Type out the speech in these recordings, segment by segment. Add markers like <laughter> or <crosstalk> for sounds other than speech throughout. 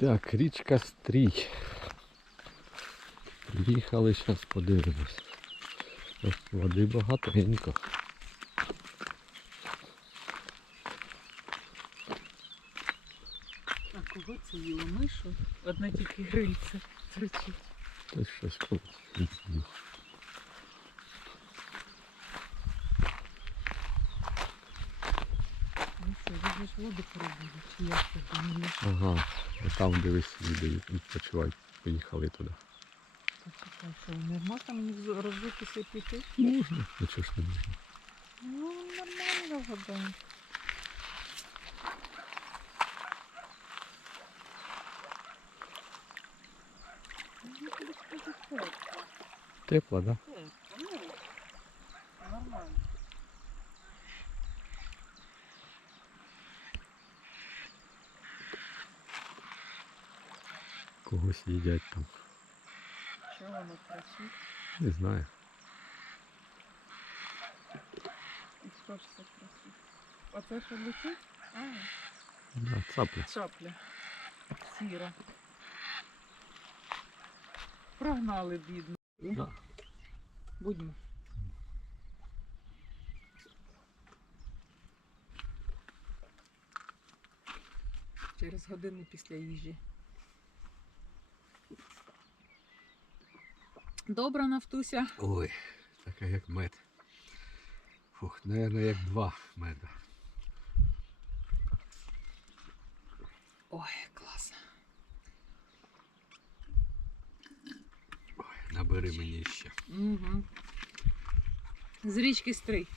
Так, річка Стрій. Приїхали, зараз подивимось. Ось Води багатенько. А кого це їло? Мишу? Одна тільки грильце тричить. Та щось колись. Ну що, ви воду перебили, чи як це? Ага, там дивись, люди відпочивають. Поїхали туди. Не можна мені розвитися і піти? Можна. Нічого ж не можна. Ну, нормально вода. Ну, тепло. Тепло, да? Тепло, ну, нормально. Когось їдять там. Чого воно кричить? Не знаю. І хто ж це кричить? Оце що летить? А, Да, цапля. Чапля. Сіра. Прогнали бідно. Да. Будьмо. Через годину після їжі. Добра, Нафтуся. Ой, така як мед. Фух, наверное, як два меда. Ой, клас. Ой, набери мені ще. Угу. З річки Стрий.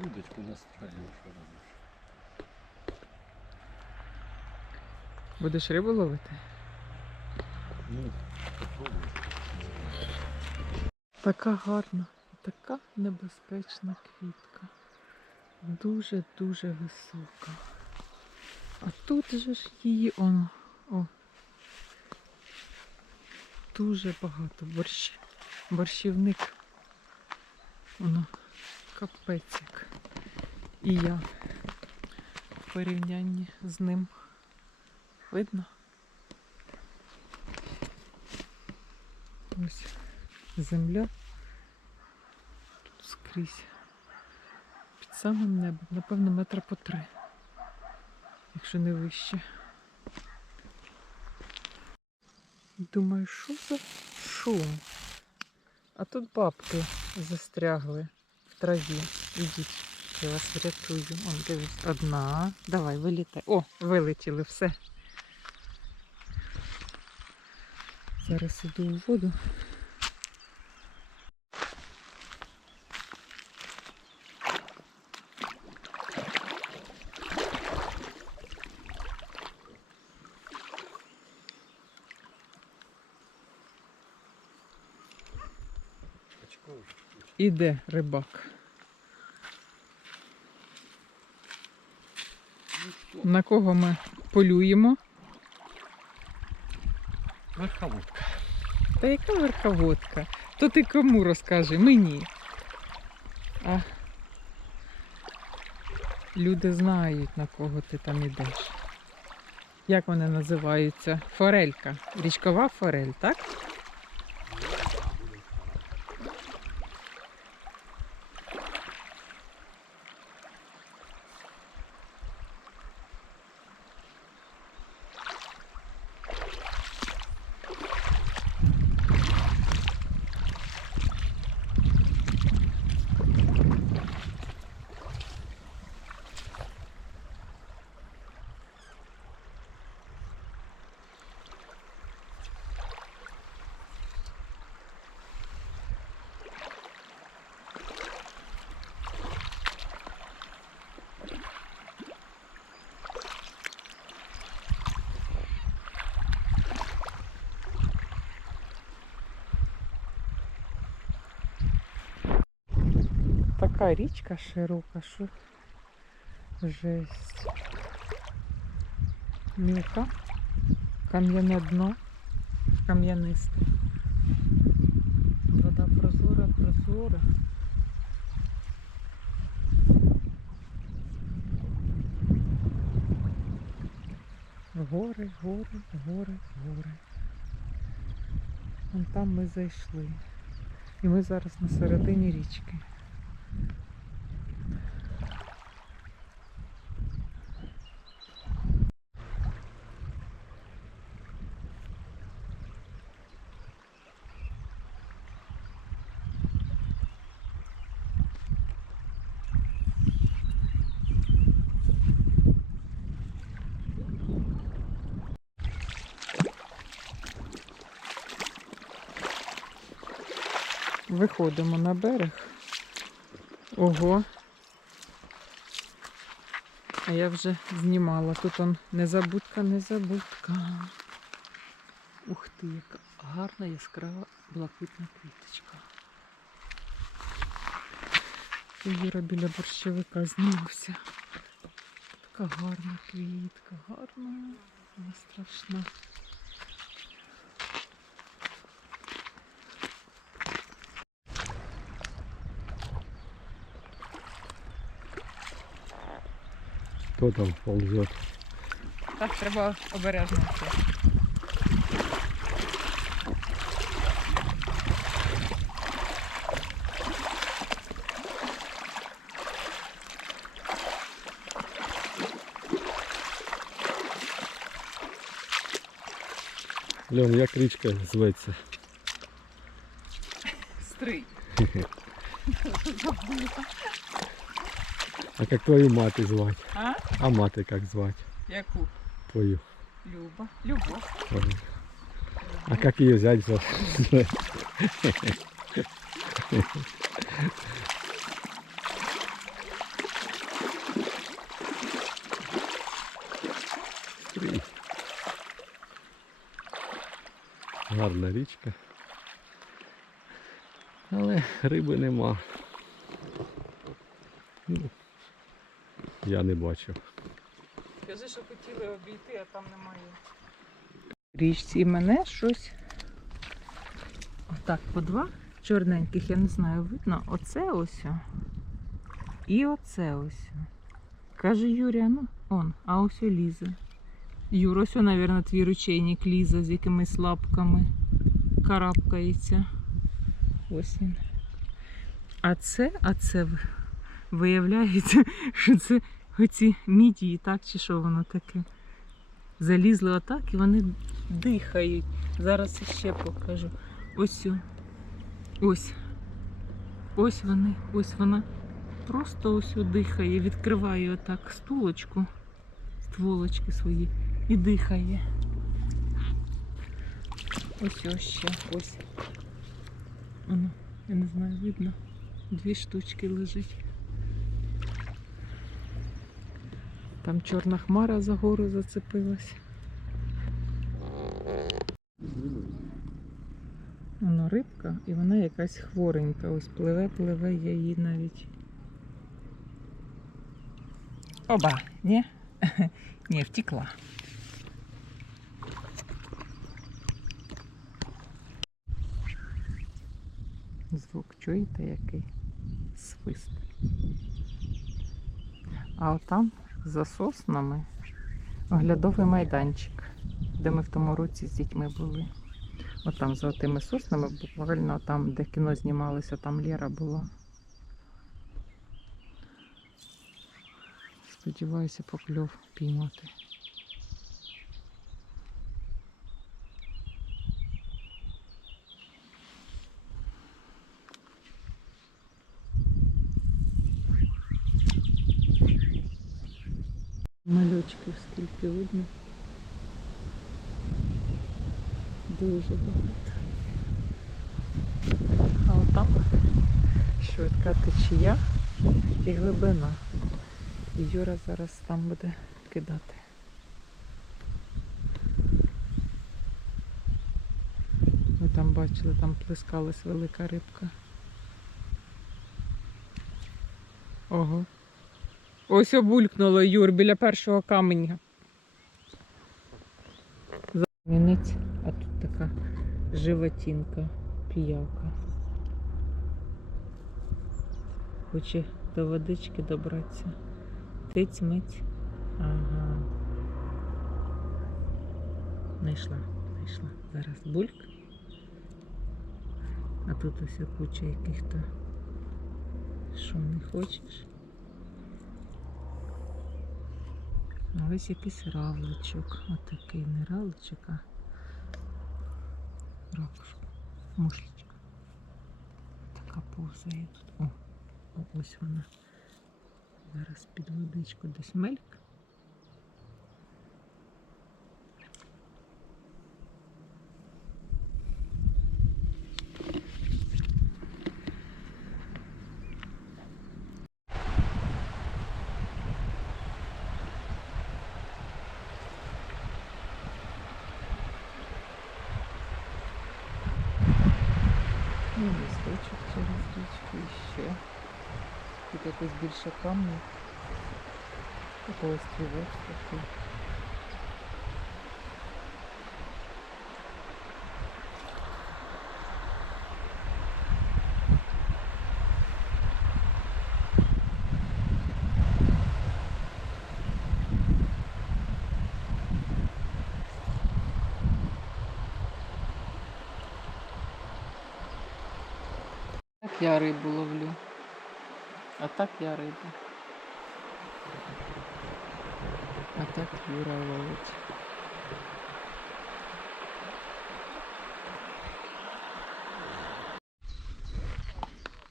Удочку настраюєш, що робиш. Будеш рибу ловити? Така гарна, така небезпечна квітка. Дуже-дуже висока. А тут же ж її он, о. Дуже багато борщ. Борщівник. Воно капець. І я в порівнянні з ним. Видно? Ось земля тут скрізь. Під самим небом, напевно, метра по три, якщо не вище. Думаю, що за шум? А тут бабки застрягли в траві. Ідіть, я вас врятую. Он, дивись, одна. Давай, вилітай. О, вилетіли все. Зараз іду у воду. Іде рибак. На кого ми полюємо? Верховодка. Та яка верховодка? То ти кому розкажи? Мені. А люди знають, на кого ти там ідеш. Як вони називаються? Форелька. Річкова форель, так? Така річка широка, що жесть. Мілка, кам'яне дно, кам'янисте. Вода прозора, прозора. гори, гори, гори, гори. Вон там ми зайшли. І ми зараз на середині річки. Виходимо на берег. Ого. А я вже знімала. Тут он незабудка, незабудка. Ух ти, яка гарна яскрава блакитна квіточка. Юра біля борщовика знімався. Така гарна квітка, гарна, вона страшна. Хто там ползет? Так, треба обережно. Льон, як річка зветься? Стрий. <laughs> А як твою мати звати? А? А мати як звати? Яку? Твою. Люба. Любов. Ой. А як її взяти за? Гарна річка. Але риби нема. Ну, я не бачу. Скажи, що хотіли обійти, а там немає. Річці і мене щось. Отак, по два чорненьких, я не знаю, видно. Оце ось. І оце ось. Каже Юрія, ну он, а ось о лізе. Юр, ось, мабуть, твій ручейник лізе з якимись лапками. Карабкається. Ось він. А це, а це ви- виявляється, <laughs> що це оці мідії, так чи що воно таке? Залізли отак і вони дихають. Зараз ще покажу. Ось. Ось. Ось вони, ось вона. Просто ось дихає, відкриває отак стулочку, стволочки свої і дихає. Ось ось ще, ось. Воно, я не знаю, видно. Дві штучки лежить. Там чорна хмара за гору зацепилась. Воно рибка і вона якась хворенька. Ось пливе, пливе, я її навіть. Оба, ні? <laughs> Ні, втекла. Звук чуєте який? Свист. А отам за соснами оглядовий майданчик, де ми в тому році з дітьми були. От там за тими соснами, буквально там, де кіно знімалося, там Лєра була. Сподіваюся, покльов піймати. Скільки видно. Дуже багато. А отам швидка течія і глибина. І Юра зараз там буде кидати. Ми там бачили, там плескалась велика рибка. Ого. Ось обулькнуло Юр біля першого каменя. Замінець, а тут така животінка, піявка. Хоче до водички добратися. Тиць-миць. Ага. знайшла, знайшла. Зараз бульк. А тут ось куча яких-то. Що не хочеш? Ось якийсь равличок. Отакий не равличок, а ракушка. Мушлечка. Така повзає тут. О, ось вона. Зараз під водичку десь мельк. Ну, листочок через річку іще. Тут якось більше камнів. Такий острівець такий. Я рибу ловлю. А так я рибу. А так Юра ловить.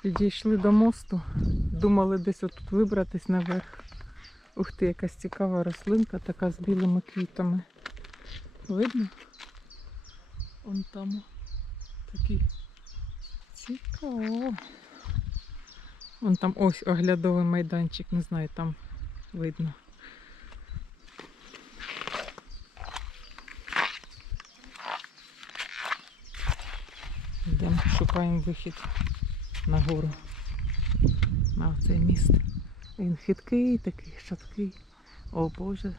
Підійшли до мосту, думали десь отут вибратись наверх. Ух ти, якась цікава рослинка, така з білими квітами. Видно? Он там такий Цікаво. Вон там ось оглядовий майданчик, не знаю, там видно. Йдемо, шукаємо вихід на гору. На цей міст. Він хиткий, такий шаткий. О Боже,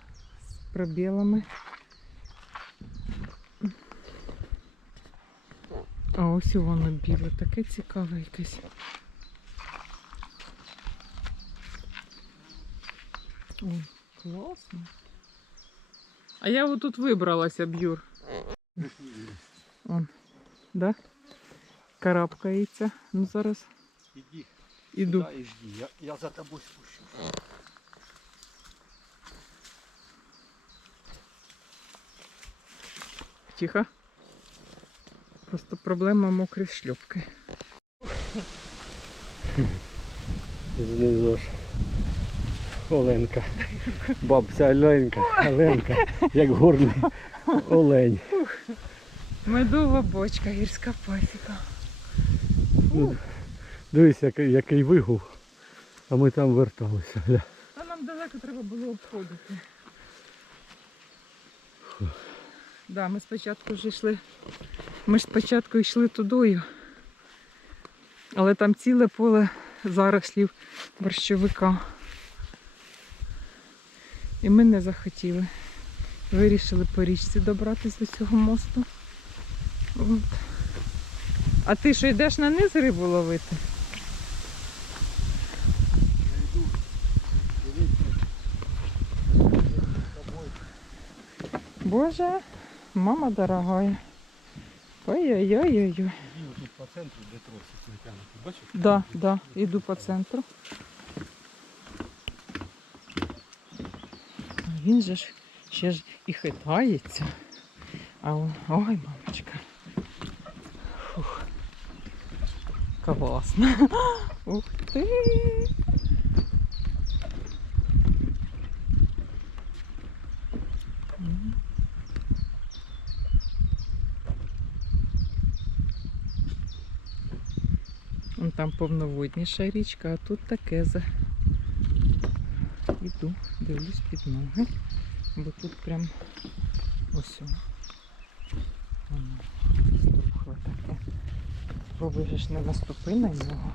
з пробілами. А ось воно біле, таке цікаве якесь. Ой, класно. А я отут вибралася, Б'юр. Он, да? Карабкається. Ну зараз Іди, іду. сюди і жди. Я, я за тобою спущусь. Тихо. Просто проблема мокрі. Знизу ж. Оленка. Бабця Оленка. Оленка. Як горний олень. Медова бочка, гірська пасіка. Ну, Дивись, який, який вигув. А ми там верталися. Гля. Та нам далеко треба було обходити. Да, ми спочатку вже йшли. Ми ж спочатку йшли тудою. Але там ціле поле зарослів борщовика. І ми не захотіли. Вирішили по річці добратися до цього мосту. От. А ти що йдеш на низ рибу ловити? Боже, мама дорогая. Ой-ой-ой-ой. Тут по центру, де тросик натягнутий. Бачиш? Да, да, іду по центру. Він же ж ще ж і хитається. А о- ой, мамочка. Фух. Класно. <gasps> Ух ти. Там повноводніша річка, а тут таке за. Іду, дивлюсь під ноги, бо тут прям ось воно. Струхле таке. Спробуй не наступи на нього.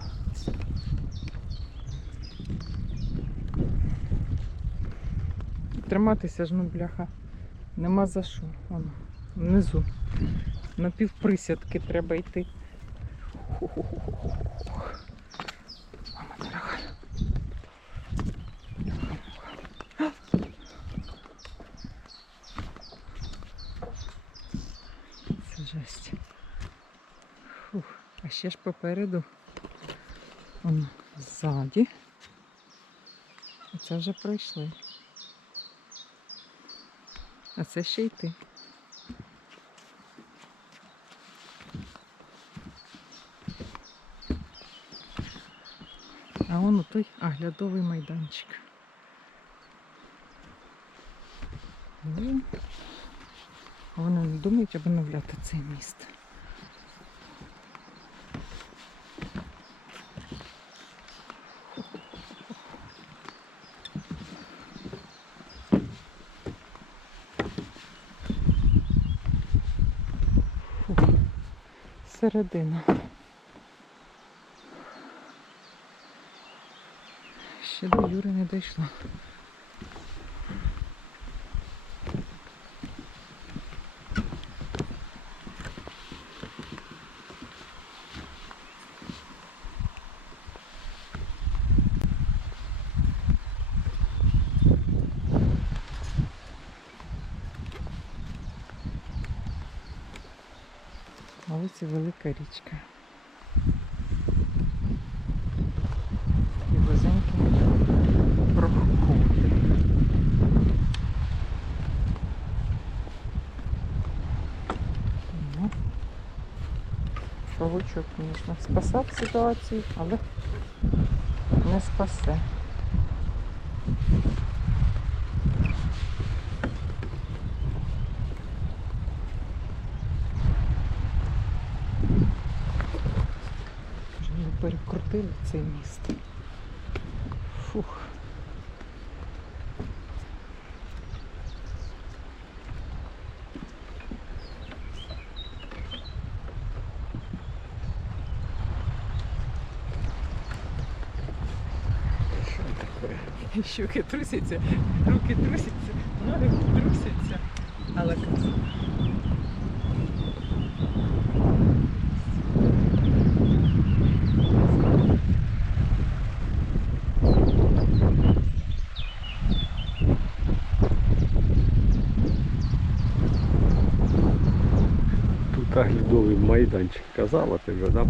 Триматися ж, ну бляха, нема за що. Воно, внизу. На півприсядки треба йти. Мама ще ж попереду. Он ззаді. І це вже пройшли. А це ще йти. А он той оглядовий майданчик. Ну, Вони не думають обновляти цей міст. Середина. Ще до Юри не дійшла. Ось велика річка. І вузенькі проходи. Ну, Павучок, звісно, спасав ситуацію, але не спасе. Вже ми перекрутили цей міст. Фух. Щуки трусяться, руки трусяться, ноги трусяться. Але красиво. Тут оглядовий майданчик казала тебе, да?